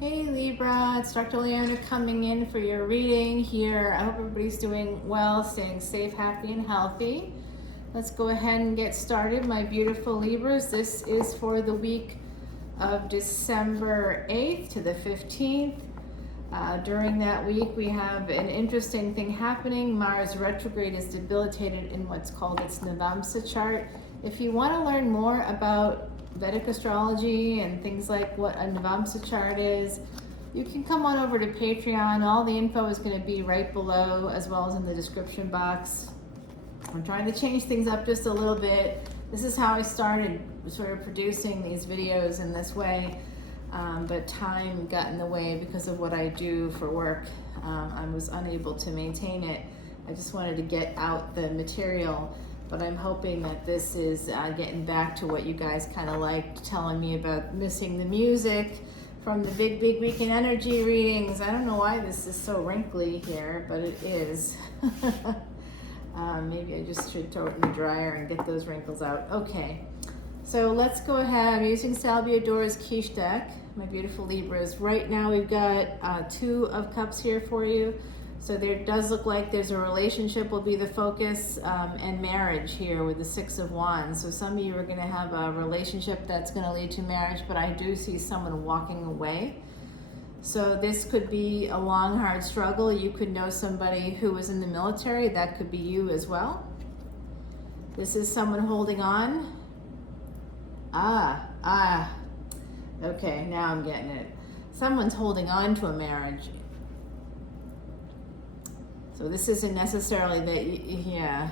Hey Libra, it's Dr. Leona coming in for your reading here. I hope everybody's doing well, staying safe, happy, and healthy. Let's go ahead and get started, my beautiful Libras. This is for the week of December 8th to the 15th. During that week, we have an interesting thing happening. Mars retrograde is debilitated in what's called its Navamsa chart. If you want to learn more about Vedic Astrology and things like what a Navamsa chart is, you can come on over to Patreon. All the info is going to be right below as well as in the description box. I'm trying to change things up just a little bit. This is how I started sort of producing these videos in this way, but time got in the way because of what I do for work. I was unable to maintain it. I just wanted to get out the material. But I'm hoping that this is getting back to what you guys kind of liked, telling me about missing the music from the big weekend energy readings. I don't know why this is so wrinkly here, but it is. Maybe I just should throw it in the dryer and get those wrinkles out. Okay, so let's go ahead. I'm using Salviador's Quiche deck, my beautiful Libras. Right now we've got 2 of Cups here for you. So there does look like there's a relationship will be the focus, and marriage here with the 6 of Wands. So some of you are going to have a relationship that's going to lead to marriage, but I do see someone walking away. So this could be a long, hard struggle. You could know somebody who was in the military. That could be you as well. This is someone holding on. Okay, now I'm getting it. Someone's holding on to a marriage. So this isn't necessarily that,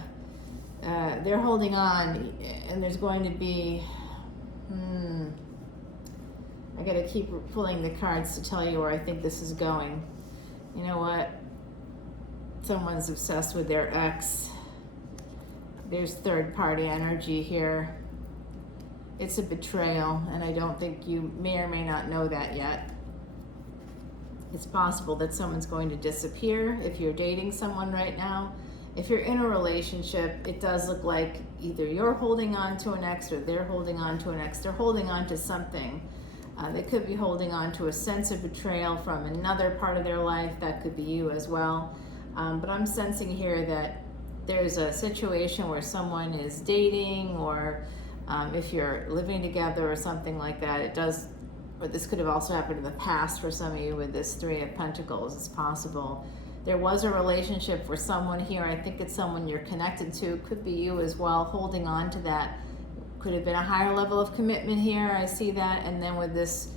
they're holding on, and there's going to be, I gotta keep pulling the cards to tell you where I think this is going. You know what? Someone's obsessed with their ex. There's third party energy here. It's a betrayal, and I don't think you may or may not know that yet. It's possible that someone's going to disappear if you're dating someone right now. If you're in a relationship, it does look like either you're holding on to an ex or they're holding on to an ex. They're holding on to something. They could be holding on to a sense of betrayal from another part of their life. That could be you as well. But I'm sensing here that there's a situation where someone is dating, or if you're living together or something like that, it does. Or this could have also happened in the past for some of you with this 3 of Pentacles. It's possible. There was a relationship for someone here. I think it's someone you're connected to. Could be you as well, holding on to that. Could have been a higher level of commitment here. I see that. And then with this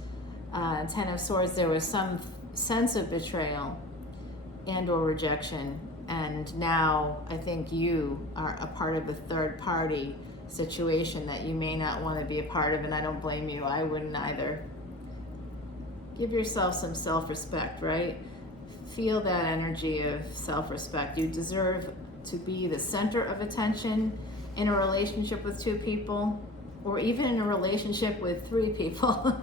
10 of Swords, there was some sense of betrayal and or rejection. And now I think you are a part of a third party situation that you may not want to be a part of. And I don't blame you. I wouldn't either. Give yourself some self-respect, right? Feel that energy of self-respect. You deserve to be the center of attention in a relationship with 2 people, or even in a relationship with 3 people.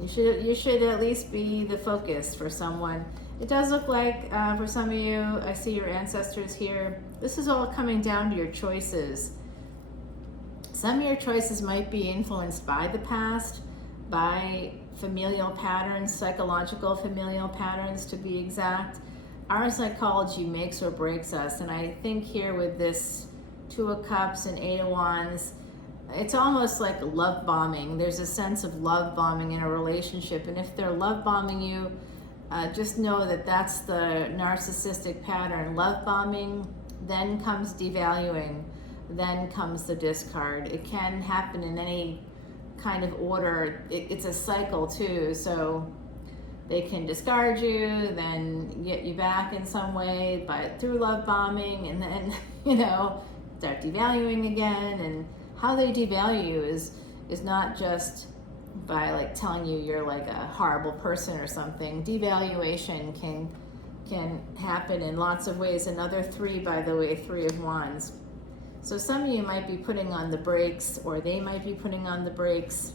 You should at least be the focus for someone. It does look like for some of you, I see your ancestors here. This is all coming down to your choices. Some of your choices might be influenced by the past, by familial patterns, psychological familial patterns to be exact. Our psychology makes or breaks us, and I think here with this 2 of Cups and 8 of Wands, it's almost like love bombing. There's a sense of love bombing in a relationship, and if they're love bombing you, just know that that's the narcissistic pattern. Love bombing, then comes devaluing, then comes the discard. It can happen in any kind of order. It's a cycle too, so they can discard you, then get you back in some way, but through love bombing, and then start devaluing again. And how they devalue you is not just by like telling you you're like a horrible person or something. Devaluation can happen in lots of ways. Another 3, by the way, 3 of Wands. So some of you might be putting on the brakes, or they might be putting on the brakes.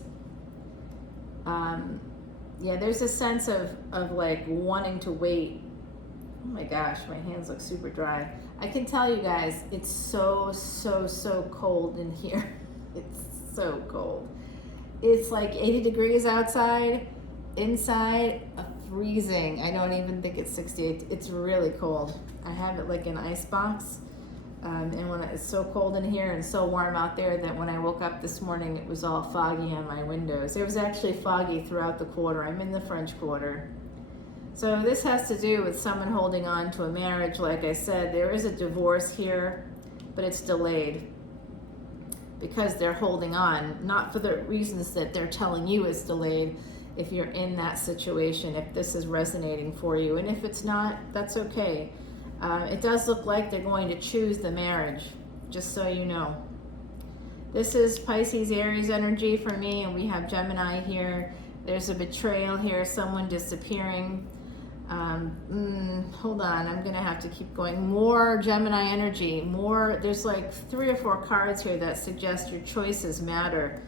There's a sense of like wanting to wait. Oh my gosh, my hands look super dry. I can tell you guys, it's so cold in here. It's so cold. It's like 80 degrees outside. Inside, a freezing. I don't even think it's 68. It's really cold. I have it like an ice box. And when it's so cold in here and so warm out there that when I woke up this morning, it was all foggy on my windows. It was actually foggy throughout the quarter. I'm in the French Quarter. So this has to do with someone holding on to a marriage. Like I said, there is a divorce here, but it's delayed because they're holding on, not for the reasons that they're telling you it's delayed. If you're in that situation, if this is resonating for you, and if it's not, that's okay. It does look like they're going to choose the marriage, just so you know. This is Pisces, Aries energy for me, and we have Gemini here. There's a betrayal here, someone disappearing. Hold on, I'm gonna have to keep going. More Gemini energy, more, there's like 3 or 4 cards here that suggest your choices matter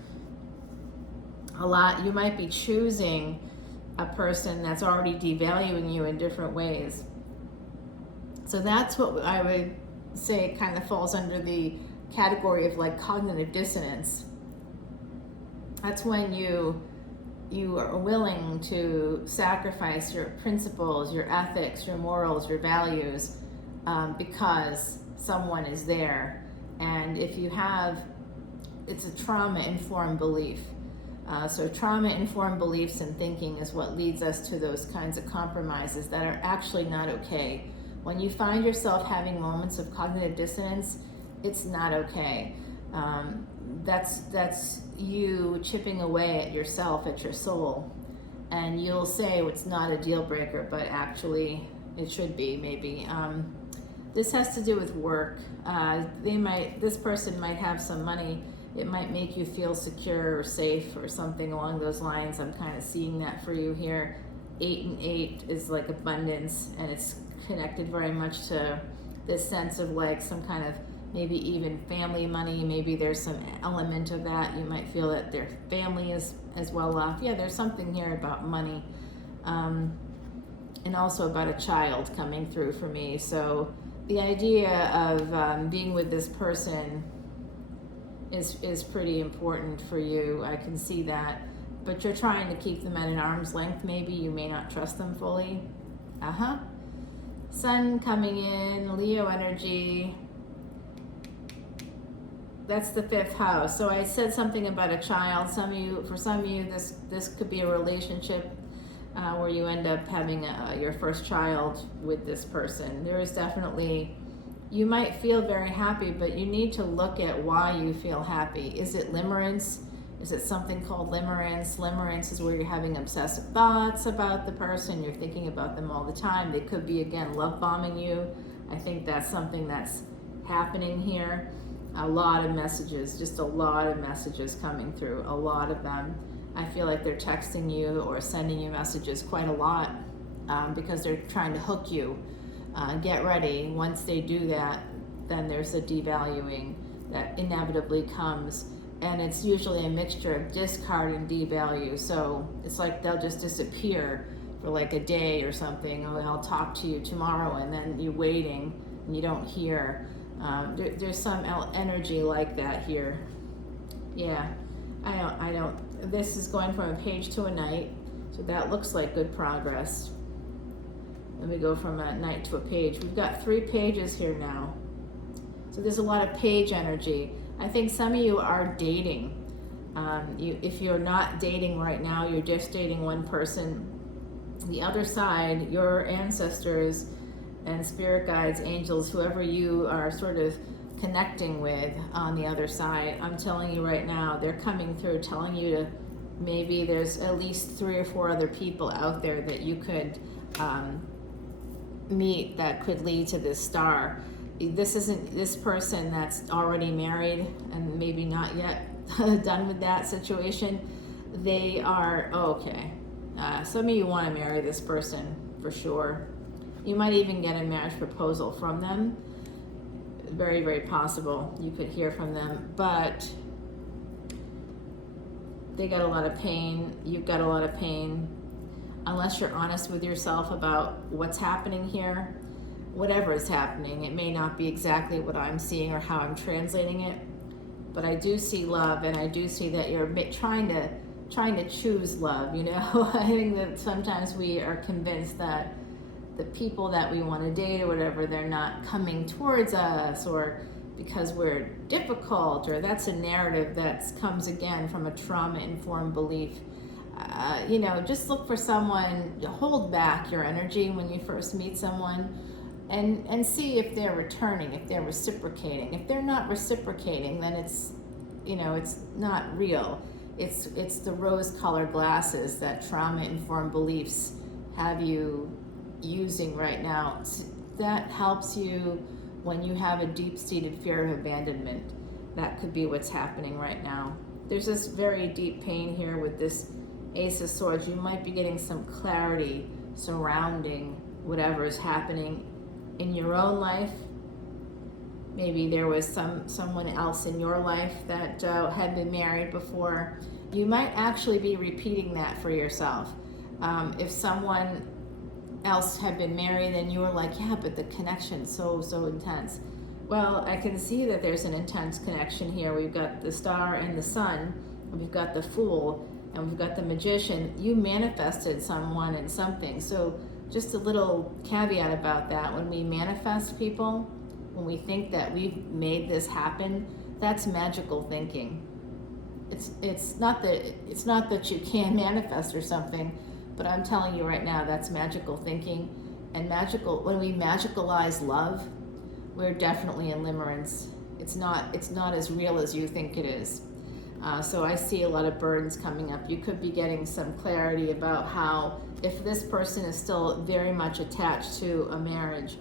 a lot. You might be choosing a person that's already devaluing you in different ways. So that's what I would say kind of falls under the category of like cognitive dissonance. That's when you are willing to sacrifice your principles, your ethics, your morals, your values, because someone is there. And if you have, it's a trauma-informed belief. So trauma-informed beliefs and thinking is what leads us to those kinds of compromises that are actually not okay. When you find yourself having moments of cognitive dissonance, it's not okay. That's you chipping away at yourself, at your soul. And you'll say it's not a deal breaker, but actually it should be, maybe. This has to do with work. This person might have some money. It might make you feel secure or safe or something along those lines. I'm kind of seeing that for you here. 8 and 8 is like abundance, and it's connected very much to this sense of like some kind of maybe even family money. Maybe there's some element of that. You might feel that their family is as well off. Yeah, there's something here about money, and also about a child coming through for me. So the idea of being with this person is pretty important for you. I can see that, but you're trying to keep them at an arm's length. Maybe you may not trust them fully. Sun coming in, Leo energy. That's the 5th house. So I said something about a child. For some of you, this could be a relationship where you end up having your first child with this person. There is definitely, you might feel very happy, but you need to look at why you feel happy. Is it limerence? Is it something called limerence? Limerence is where you're having obsessive thoughts about the person. You're thinking about them all the time. They could be, again, love bombing you. I think that's something that's happening here. A lot of messages, just a lot of messages coming through, a lot of them. I feel like they're texting you or sending you messages quite a lot because they're trying to hook you. Get ready. Once they do that, then there's a devaluing that inevitably comes. And it's usually a mixture of discard and devalue. So it's like they'll just disappear for like a day or something. Oh, I'll talk to you tomorrow, and then you're waiting and you don't hear. There's some energy like that here. Yeah, I don't. This is going from a page to a night, so that looks like good progress. Let me go from a night to a page. We've got 3 pages here now. So there's a lot of page energy. I think some of you are dating. If you're not dating right now, you're just dating one person. The other side, your ancestors and spirit guides, angels, whoever you are sort of connecting with on the other side, I'm telling you right now, they're coming through telling you to, maybe there's at least 3 or 4 other people out there that you could meet that could lead to this star. This isn't this person that's already married and maybe not yet done with that situation. They are, okay. Some of you want to marry this person for sure. You might even get a marriage proposal from them. Very, very possible. You could hear from them, but they got a lot of pain. You've got a lot of pain. Unless you're honest with yourself about what's happening here, whatever is happening, it may not be exactly what I'm seeing or how I'm translating it, but I do see love, and I do see that you're trying trying to choose love, you know. I think that sometimes we are convinced that the people that we want to date or whatever, they're not coming towards us, or because we're difficult, or that's a narrative that comes again from a trauma-informed belief. You know, just look for someone, hold back your energy when you first meet someone, and see if they're returning, if they're reciprocating. If they're not reciprocating, then it's, you know, it's not real. It's the rose-colored glasses that trauma-informed beliefs have you using right now. That helps you when you have a deep-seated fear of abandonment. That could be what's happening right now. There's this very deep pain here with this Ace of Swords. You might be getting some clarity surrounding whatever is happening in your own life. Maybe there was someone else in your life that had been married before. You might actually be repeating that for yourself. If someone else had been married and you were like, yeah, but the connection's so intense. Well, I can see that there's an intense connection here. We've got the Star and the Sun, we've got the Fool, and we've got the Magician. You manifested someone and something. So just a little caveat about that. When we manifest people, when we think that we've made this happen, that's magical thinking. It's not that you can't manifest or something, but I'm telling you right now, that's magical thinking. And when we magicalize love, we're definitely in limerence. It's not as real as you think it is. So I see a lot of burdens coming up. You could be getting some clarity about how, if this person is still very much attached to a marriage,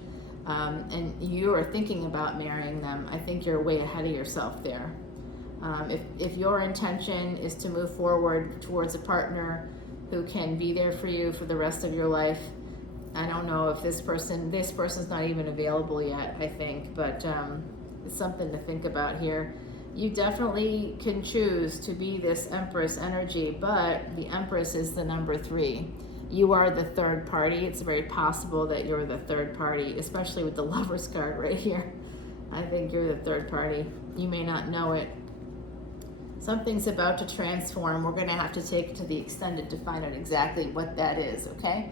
and you are thinking about marrying them, I think you're way ahead of yourself there. If your intention is to move forward towards a partner who can be there for you for the rest of your life, I don't know if this person's not even available yet, I think, but it's something to think about here. You definitely can choose to be this Empress energy, but the Empress is the number 3. You are the third party. It's very possible that you're the third party, especially with the Lovers card right here. I think you're the third party. You may not know it. Something's about to transform. We're going to have to take it to the extended to find out exactly what that is, okay?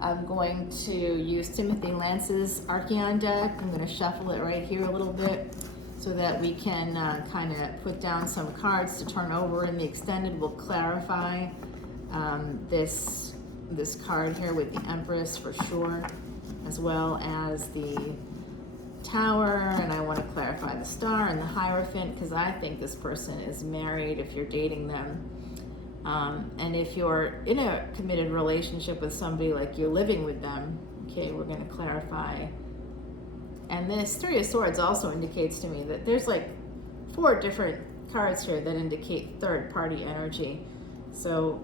I'm going to use Timothy Lance's Archeon deck. I'm going to shuffle it right here a little bit so that we can kind of put down some cards to turn over. In the extended, we'll clarify this card here with the Empress for sure, as well as the Tower, and I want to clarify the Star and the Hierophant, because I think this person is married if you're dating them. And if you're in a committed relationship with somebody, like you're living with them, okay, we're going to clarify. And this 3 of Swords also indicates to me that there's like 4 different cards here that indicate third party energy. So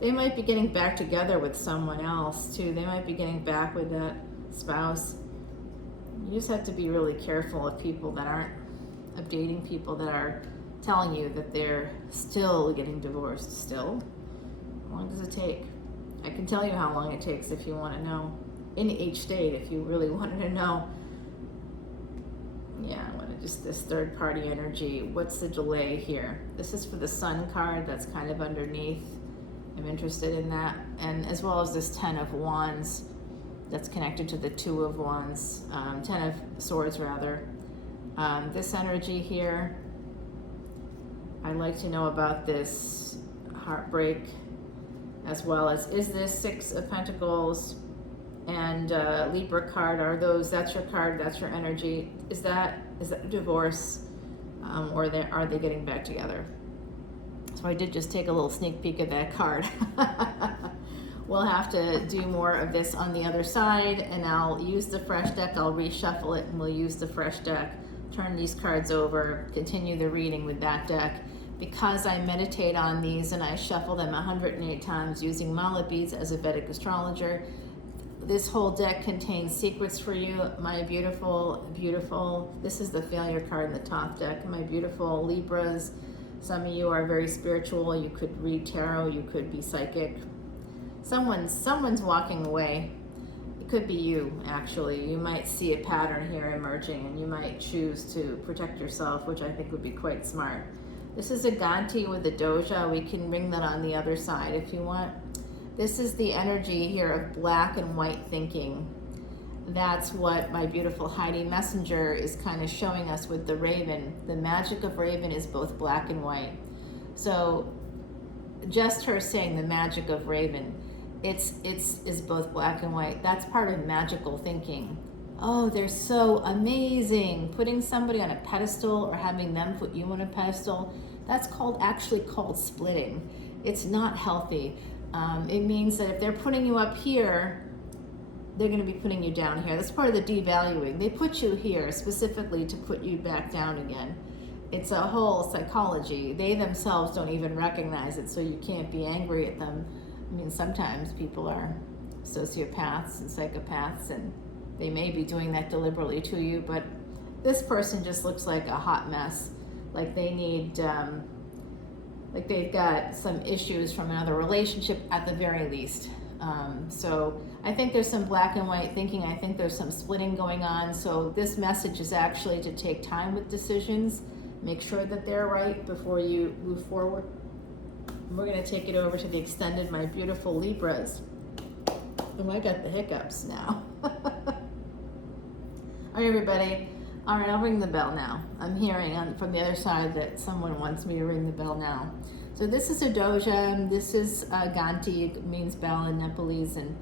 they might be getting back together with someone else too. They might be getting back with that spouse. You just have to be really careful of people that aren't, of dating people that are telling you that they're still getting divorced. Still? How long does it take? I can tell you how long it takes if you want to know. In each state, if you really wanted to know. Yeah, I want to just this third party energy. What's the delay here? This is for the Sun card that's kind of underneath. I'm interested in that. And as well as this 10 of Wands that's connected to the 2 of Wands, 10 of Swords rather. This energy here, I'd like to know about this heartbreak, as well as, is this 6 of Pentacles and Libra card, that's your card, that's your energy. Is that divorce, or are they getting back together? So I did just take a little sneak peek at that card. We'll have to do more of this on the other side, and I'll use the fresh deck. I'll reshuffle it and we'll use the fresh deck, turn these cards over, continue the reading with that deck. Because I meditate on these and I shuffle them 108 times using mala beads as a Vedic astrologer, this whole deck contains secrets for you, my beautiful, beautiful, this is the failure card in the top deck, my beautiful Libras. Some of you are very spiritual. You could read tarot, you could be psychic. Someone's walking away. It could be you, actually. You might see a pattern here emerging and you might choose to protect yourself, which I think would be quite smart. This is a Ganti with a doja. We can ring that on the other side if you want. This is the energy here of black and white thinking. That's what my beautiful Heidi Messenger is kind of showing us with the Raven. The magic of Raven is both black and white. So just her saying the magic of Raven, it's both black and white. That's part of magical thinking. Oh, they're so amazing. Putting somebody on a pedestal or having them put you on a pedestal, that's actually called splitting. It's not healthy. It means that if they're putting you up here, they're going to be putting you down here. That's part of the devaluing. They put you here specifically to put you back down again. It's a whole psychology. They themselves don't even recognize it, so you can't be angry at them. I mean, sometimes people are sociopaths and psychopaths, and they may be doing that deliberately to you, but this person just looks like a hot mess. Like they need, like they've got some issues from another relationship at the very least. So I think there's some black and white thinking. I think there's some splitting going on. So this message is actually to take time with decisions. Make sure that they're right before you move forward. We're going to take it over to the extended, my beautiful Libras. Oh, I got the hiccups now. All right, everybody. All right, I'll ring the bell now. I'm hearing from the other side that someone wants me to ring the bell now. So this is a doja. This is Ganti. It means bell in Nepalese, and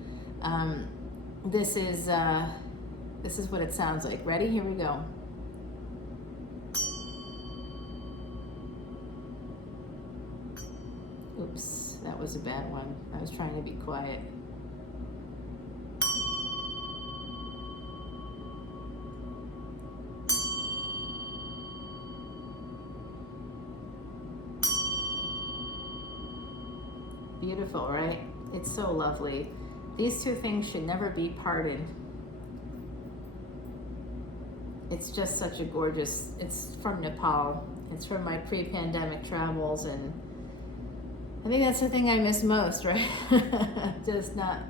this is what it sounds like. Ready? Here we go. Oops, that was a bad one. I was trying to be quiet. Beautiful, right? It's so lovely. These two things should never be parted. It's just such a gorgeous, it's from Nepal. It's from my pre-pandemic travels, and I think that's the thing I miss most, right? Just not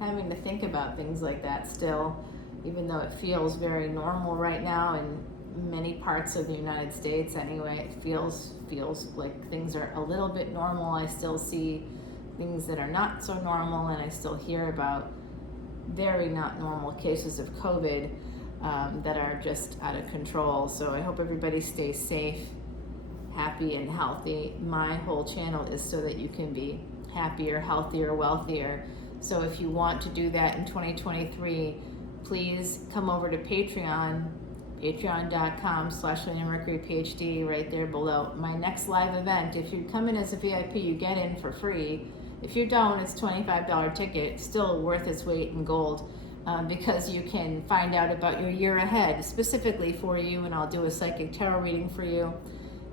having to think about things like that still, even though it feels very normal right now in many parts of the United States anyway. It feels like things are a little bit normal. I still see things that are not so normal, and I still hear about very not normal cases of COVID that are just out of control. So I hope everybody stays safe, happy, and healthy. My whole channel is so that you can be happier, healthier, wealthier. So if you want to do that in 2023, please come over to Patreon, patreon.com/leonamercuryphd, right there below. My next live event, if you come in as a VIP, you get in for free. If you don't, it's $25 ticket, still worth its weight in gold, because you can find out about your year ahead specifically for you, and I'll do a psychic tarot reading for you.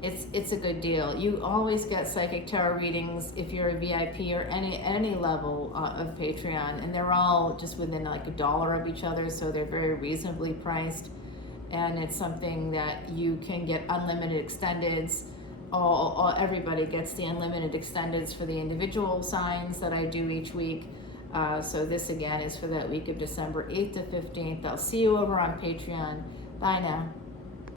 It's a good deal. You always get psychic tarot readings if you're a VIP or any level of Patreon, and they're all just within like $1 of each other, so they're very reasonably priced, and it's something that you can get unlimited extendeds. Everybody gets the unlimited extendeds for the individual signs that I do each week. So this again is for that week of December 8th to 15th. I'll see you over on Patreon. Bye now.